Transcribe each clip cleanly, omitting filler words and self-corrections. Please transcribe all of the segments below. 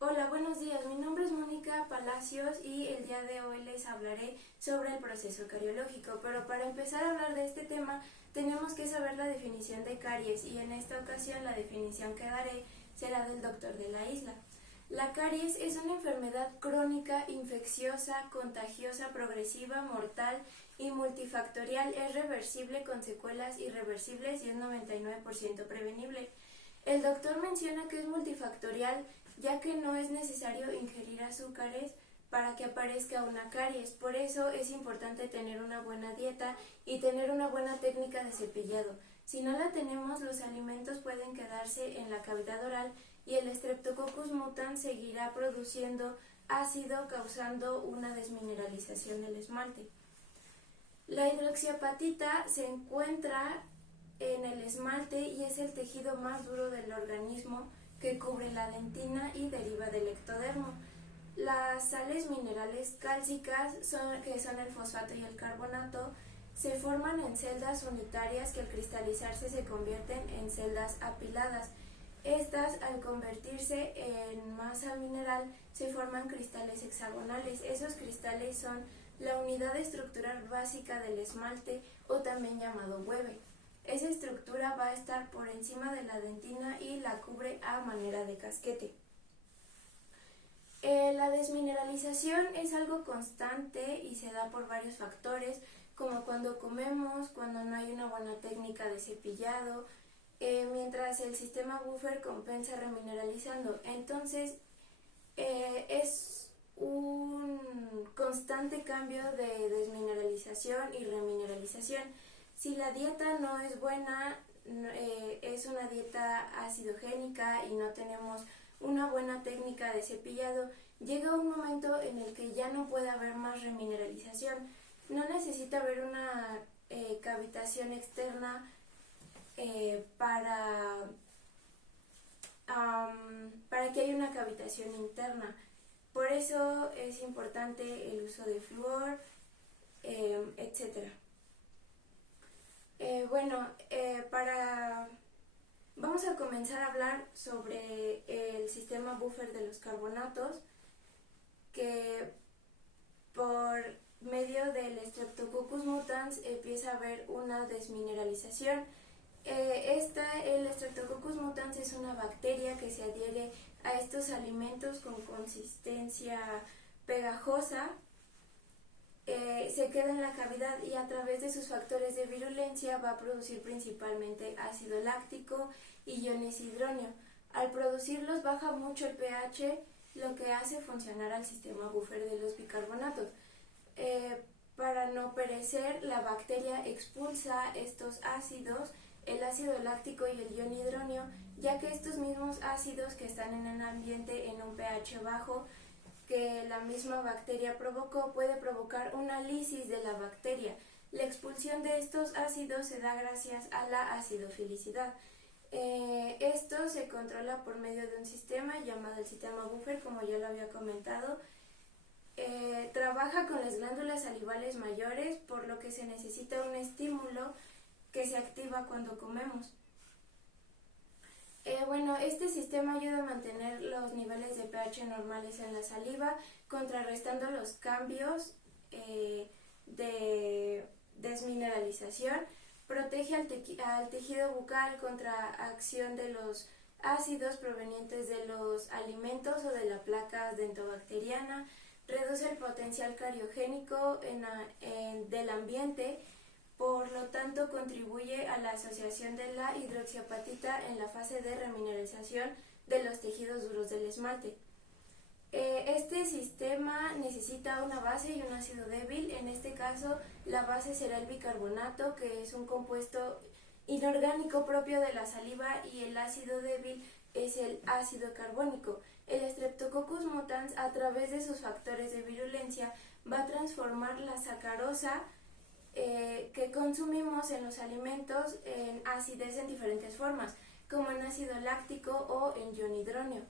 Hola, buenos días. Mi nombre es Mónica Palacios y el día de hoy les hablaré sobre el proceso cariológico. Pero para empezar a hablar de este tema, tenemos que saber la definición de caries y en esta ocasión la definición que daré será del doctor de la isla. La caries es una enfermedad crónica, infecciosa, contagiosa, progresiva, mortal y multifactorial. Es reversible con secuelas irreversibles y es 99% prevenible. El doctor menciona que es multifactorial ya que no es necesario ingerir azúcares para que aparezca una caries. Por eso es importante tener una buena dieta y tener una buena técnica de cepillado. Si no la tenemos, los alimentos pueden quedarse en la cavidad oral y el Streptococcus mutans seguirá produciendo ácido, causando una desmineralización del esmalte. La hidroxiapatita se encuentra en el esmalte y es el tejido más duro del organismo que cubre la dentina y deriva del ectodermo. Las sales minerales cálcicas, que son el fosfato y el carbonato, se forman en celdas unitarias que al cristalizarse se convierten en celdas apiladas. Estas, al convertirse en masa mineral, se forman cristales hexagonales. Esos cristales son la unidad estructural básica del esmalte o también llamado hueve. Esa estructura va a estar por encima de la dentina y la cubre a manera de casquete. La desmineralización es algo constante y se da por varios factores, como cuando comemos, cuando no hay una buena técnica de cepillado, mientras el sistema buffer compensa remineralizando. Entonces, es un constante cambio de desmineralización y remineralización. Si la dieta no es buena, es una dieta acidogénica y no tenemos una buena técnica de cepillado, llega un momento en el que ya no puede haber más remineralización. No necesita haber una cavitación externa para que haya una cavitación interna. Por eso es importante el uso de flúor, etc. Vamos a comenzar a hablar sobre el sistema buffer de los carbonatos, que por medio del Streptococcus mutans empieza a haber una desmineralización. El Streptococcus mutans es una bacteria que se adhiere a estos alimentos con consistencia pegajosa, se queda en la cavidad y a través de sus factores de virulencia va a producir principalmente ácido láctico y iones hidronio. Al producirlos baja mucho el pH, lo que hace funcionar al sistema buffer de los bicarbonatos. Para no perecer, la bacteria expulsa estos ácidos, el ácido láctico y el ion hidronio, ya que estos mismos ácidos que están en el ambiente en un pH bajo que la misma bacteria provocó puede provocar una lisis de la bacteria. La expulsión de estos ácidos se da gracias a la acidofilicidad. Esto se controla por medio de un sistema llamado el sistema buffer, como ya lo había comentado. Trabaja con las glándulas salivales mayores, por lo que se necesita un estímulo que se activa cuando comemos. Este sistema ayuda a mantener los niveles de pH normales en la saliva, contrarrestando los cambios de desmineralización, protege al tejido bucal contra acción de los ácidos provenientes de los alimentos o de la placa dentobacteriana, reduce el potencial cariogénico del ambiente. Por lo tanto, contribuye a la asociación de la hidroxiapatita en la fase de remineralización de los tejidos duros del esmalte. Este sistema necesita una base y un ácido débil. En este caso, la base será el bicarbonato, que es un compuesto inorgánico propio de la saliva, y el ácido débil es el ácido carbónico. El Streptococcus mutans, a través de sus factores de virulencia, va a transformar la sacarosa que consumimos en los alimentos en acidez en diferentes formas, como en ácido láctico o en ion hidronio.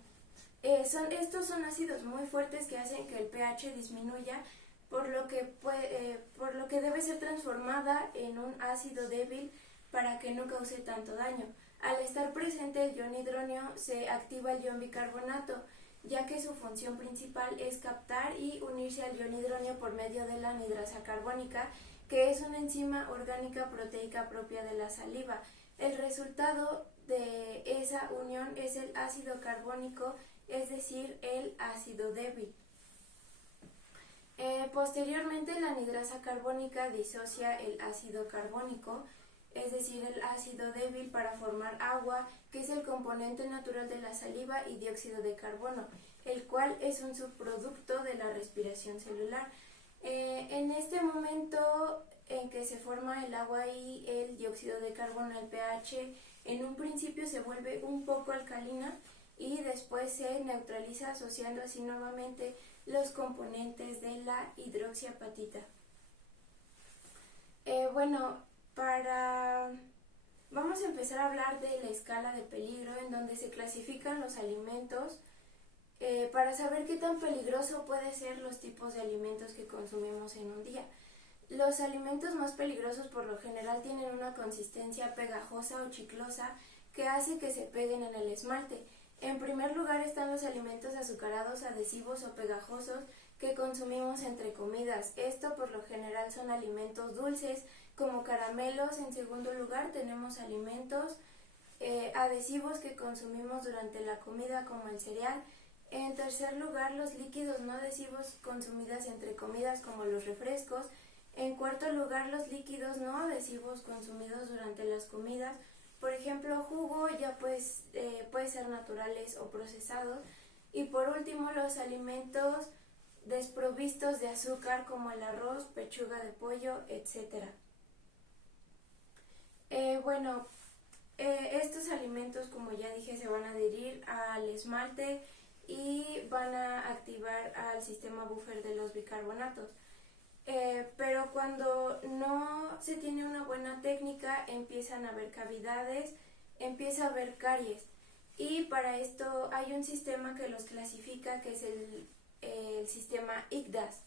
Estos son ácidos muy fuertes que hacen que el pH disminuya, por lo que debe ser transformada en un ácido débil para que no cause tanto daño. Al estar presente el ion hidronio, se activa el ion bicarbonato. ya que su función principal es captar y unirse al ion hidronio por medio de la anhidrasa carbónica, que es una enzima orgánica proteica propia de la saliva. El resultado de esa unión es el ácido carbónico, es decir, el ácido débil. Posteriormente, la anhidrasa carbónica disocia el ácido carbónico, es decir, el ácido débil, para formar agua, que es el componente natural de la saliva, y dióxido de carbono, el cual es un subproducto de la respiración celular. En este momento en que se forma el agua y el dióxido de carbono, el pH en un principio se vuelve un poco alcalina y después se neutraliza, asociando así nuevamente los componentes de la hidroxiapatita. Vamos a empezar a hablar de la escala de peligro, en donde se clasifican los alimentos para saber qué tan peligroso pueden ser los tipos de alimentos que consumimos en un día. Los alimentos más peligrosos por lo general tienen una consistencia pegajosa o chiclosa que hace que se peguen en el esmalte. En primer lugar están los alimentos azucarados, adhesivos o pegajosos que consumimos entre comidas. Esto por lo general son alimentos dulces como caramelos. En segundo lugar tenemos alimentos adhesivos que consumimos durante la comida como el cereal. En tercer lugar, los líquidos no adhesivos consumidos entre comidas como los refrescos. En cuarto lugar, los líquidos no adhesivos consumidos durante las comidas, por ejemplo, jugo, ya puede ser naturales o procesados. Y por último, los alimentos desprovistos de azúcar como el arroz, pechuga de pollo, etc. Estos alimentos, como ya dije, se van a adherir al esmalte y van a activar al sistema buffer de los bicarbonatos. Pero cuando no se tiene una buena técnica, empiezan a haber cavidades, empieza a haber caries. Y para esto hay un sistema que los clasifica, que es el sistema ICDAS,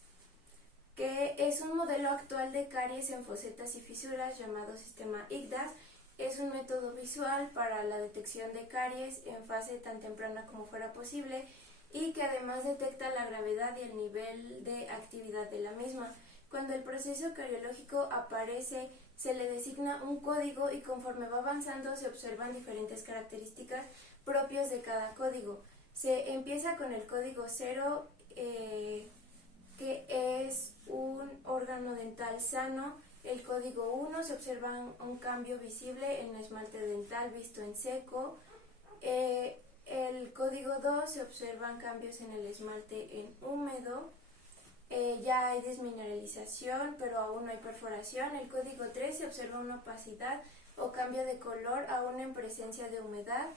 que es un modelo actual de caries en fosetas y fisuras llamado sistema ICDAS. Es un método visual para la detección de caries en fase tan temprana como fuera posible, y que además detecta la gravedad y el nivel de actividad de la misma. Cuando el proceso cariológico aparece, se le designa un código y conforme va avanzando se observan diferentes características propias de cada código. Se empieza con el código 0, que es un órgano dental sano. El código 1, se observa un cambio visible en el esmalte dental visto en seco. El código 2, se observan cambios en el esmalte en húmedo. Ya hay desmineralización, pero aún no hay perforación. El código 3, se observa una opacidad o cambio de color aún en presencia de humedad.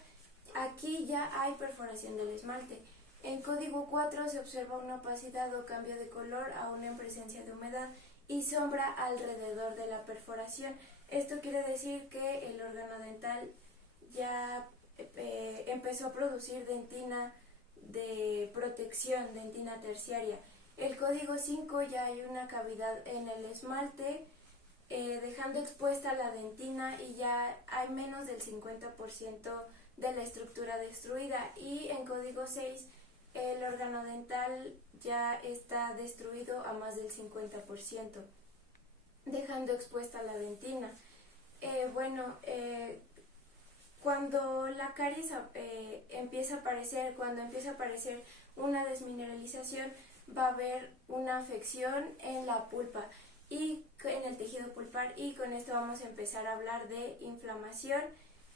Aquí ya hay perforación del esmalte. En código 4, se observa una opacidad o cambio de color aún en presencia de humedad y sombra alrededor de la perforación. Esto quiere decir que el órgano dental ya empezó a producir dentina de protección, dentina terciaria. El código 5, ya hay una cavidad en el esmalte, dejando expuesta la dentina, y ya hay menos del 50% de la estructura destruida. Y en código 6, el órgano dental ya está destruido a más del 50%, dejando expuesta la dentina. Cuando la caries empieza a aparecer, cuando empieza a aparecer una desmineralización, va a haber una afección en la pulpa y en el tejido pulpar, y con esto vamos a empezar a hablar de inflamación,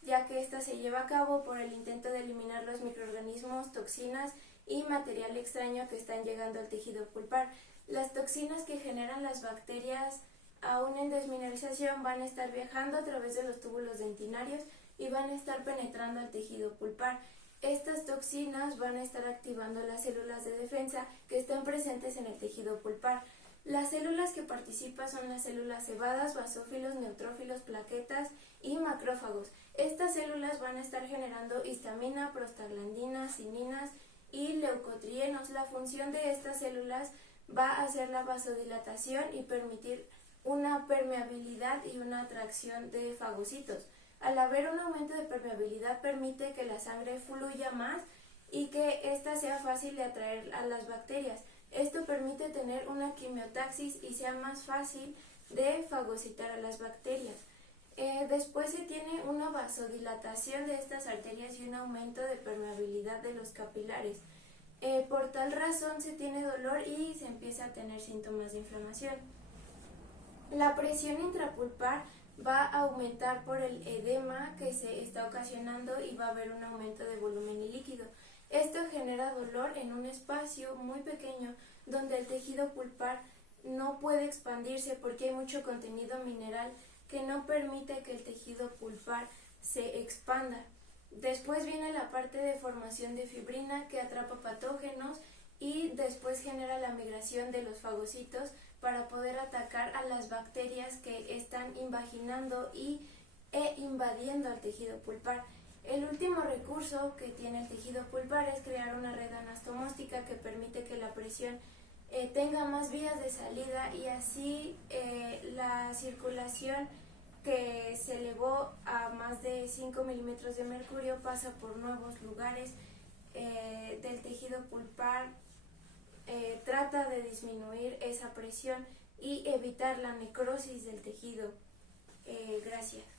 ya que esta se lleva a cabo por el intento de eliminar los microorganismos, toxinas y material extraño que están llegando al tejido pulpar. Las toxinas que generan las bacterias aún en desmineralización van a estar viajando a través de los túbulos dentinarios y van a estar penetrando al tejido pulpar. Estas toxinas van a estar activando las células de defensa que están presentes en el tejido pulpar. Las células que participan son las células cebadas, basófilos, neutrófilos, plaquetas y macrófagos. Estas células van a estar generando histamina, prostaglandinas, cininas y leucotrienos. La función de estas células va a ser la vasodilatación y permitir una permeabilidad y una atracción de fagocitos. Al haber un aumento de permeabilidad, permite que la sangre fluya más y que ésta sea fácil de atraer a las bacterias. Esto permite tener una quimiotaxis y sea más fácil de fagocitar a las bacterias. Después se tiene una vasodilatación de estas arterias y un aumento de permeabilidad de los capilares. Por tal razón se tiene dolor y se empieza a tener síntomas de inflamación. La presión intrapulpar va a aumentar por el edema que se está ocasionando y va a haber un aumento de volumen y líquido. Esto genera dolor en un espacio muy pequeño donde el tejido pulpar no puede expandirse porque hay mucho contenido mineral que no permite que el tejido pulpar se expanda. Después viene la parte de formación de fibrina que atrapa patógenos y después genera la migración de los fagocitos para poder atacar a las bacterias que están invaginando e invadiendo al tejido pulpar. El último recurso que tiene el tejido pulpar es crear una red anastomóstica que permite que la presión tenga más vías de salida y así la circulación que se elevó a más de 5 milímetros de mercurio pasa por nuevos lugares del tejido pulpar, trata de disminuir esa presión y evitar la necrosis del tejido. Gracias.